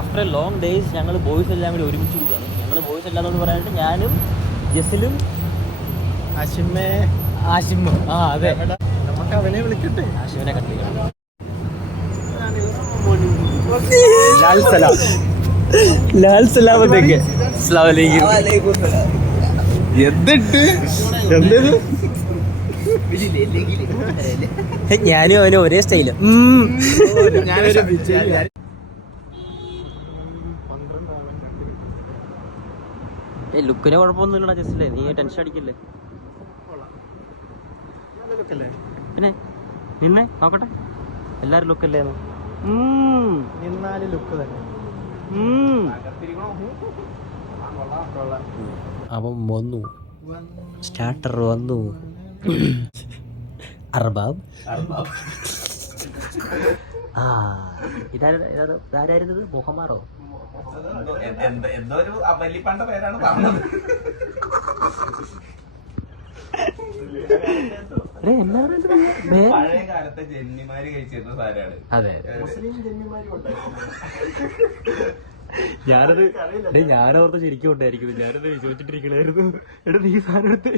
After A long days ഞങ്ങൾ boys എല്ലാം കൂടി ഒരുമിച്ച് കൂടുകയാണ്. ഞങ്ങൾ ബോയ്സ് എല്ലാം എന്ന് പറയാനായിട്ട് ഞാനും ജസിലും ആഷിമും. ആ അതെ, നമുക്ക് അവനെ വിളിക്കട്ടെ. ആഷിമിനെ കണ്ടിരിക്കണം. ലാൽ സലാമത്തേക്ക് എന്നിട്ട് എന്തേത് ഞാനും അവനും ഒരേ സ്റ്റൈല്. ലുക്കിന് കുഴപ്പമൊന്നുമില്ലടാ ജസ്റ്റില്ലേ, നീ ടെൻഷൻ അടിക്കില്ലേ? പിന്നെ നിന്നെ നോക്കട്ടെ, എല്ലാരും ലുക്കല്ലേ? നിന്നാല് ലുക്ക് തന്നെ. അവൻ വന്നു, സ്റ്റാർട്ടർ വന്നു. അർബാബ് ആ ഇതാരായിരുന്നത്? മുഹമ്മാറോ? എന്തോ ഒരു വലിപ്പണ്ട പേരാണ് പറഞ്ഞത്. പഴയ കാലത്തെ ജന്മിമാര് കഴിച്ചിരുന്ന സാധനമാണ്. അതെ, ഞാനോർത്ത് ശരിക്കും ഉണ്ടായിരിക്കും. ഞാനത് വിശ്വസിച്ചിട്ടിരിക്കണായിരുന്നു. എടാ നീ സാധനം എടുത്ത്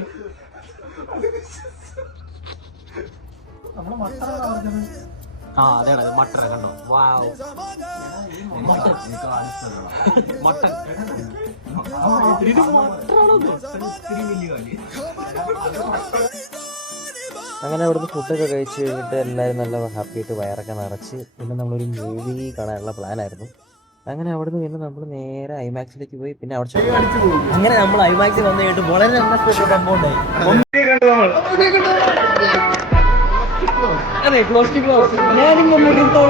ആ അതേടാ മട്ടൻ കണ്ടോ? വാവ്, മട്ടൻ അങ്ങനെ അവിടുന്ന് ഫുഡൊക്കെ കഴിച്ച് കഴിഞ്ഞിട്ട് എല്ലാവരും നല്ല ഹാപ്പി ആയിട്ട് വയറൊക്കെ നിറച്ച് പിന്നെ നമ്മളൊരു മൂവി കാണാനുള്ള പ്ലാനായിരുന്നു. അങ്ങനെ അവിടുന്ന് പിന്നെ നമ്മൾ നേരെ ഐമാക്സിലേക്ക് പോയി. പിന്നെ അവിടെ അങ്ങനെ നമ്മൾ ഐമാക്സിൽ വന്നു കഴിഞ്ഞിട്ട് വളരെ സംഭവമുണ്ടായി. അതെ, ക്ലോസ് ടു ക്ലോസ്. ഞാനും എടുത്തോ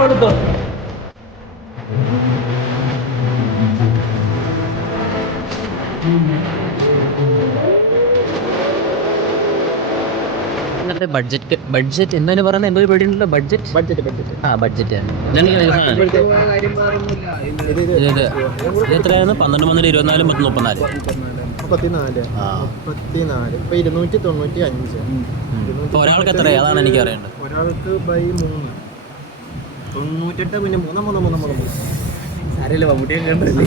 ഇന്നത്തെ ബഡ്ജറ്റ് എന്താണ് പറയുന്നത്? എന്തോ പേടി ഉണ്ടല്ലോ. ബഡ്ജറ്റ് ആ ബഡ്ജറ്റ് ഇത് എത്രയാണ്? 12, 24, 34. 34 ഇപ്പൊ 295. ഒരാൾക്ക് എത്രയാ? അതാണ് എനിക്ക് അറിയേണ്ടത്. ഒരാൾക്ക് ബൈ 3 98. പിന്നെ 3 സാരമില്ല, മമ്മൂട്ടിയെ കണ്ടല്ലേ.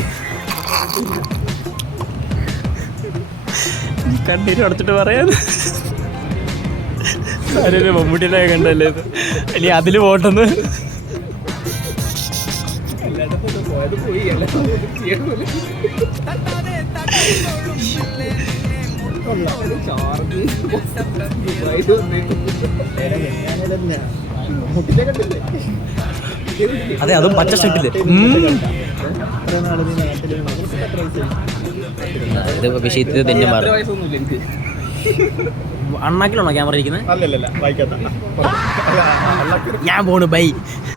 കണ്ണീര് അടച്ചിട്ട് പറയാൻ സാരമില്ല, മമ്മൂട്ടിയെ കണ്ടല്ലേ. ഇനി അതില് പോട്ടെന്ന്. അതെ, അതും പച്ച ഷർട്ടില്. ഇത് വിഷയത്തിൽ തന്നെ മാറും. അണ്ണാക്കിലാണോ ക്യാമറ ഇരിക്കുന്നത്? അല്ലല്ല, ഞാൻ പോണു ബൈ.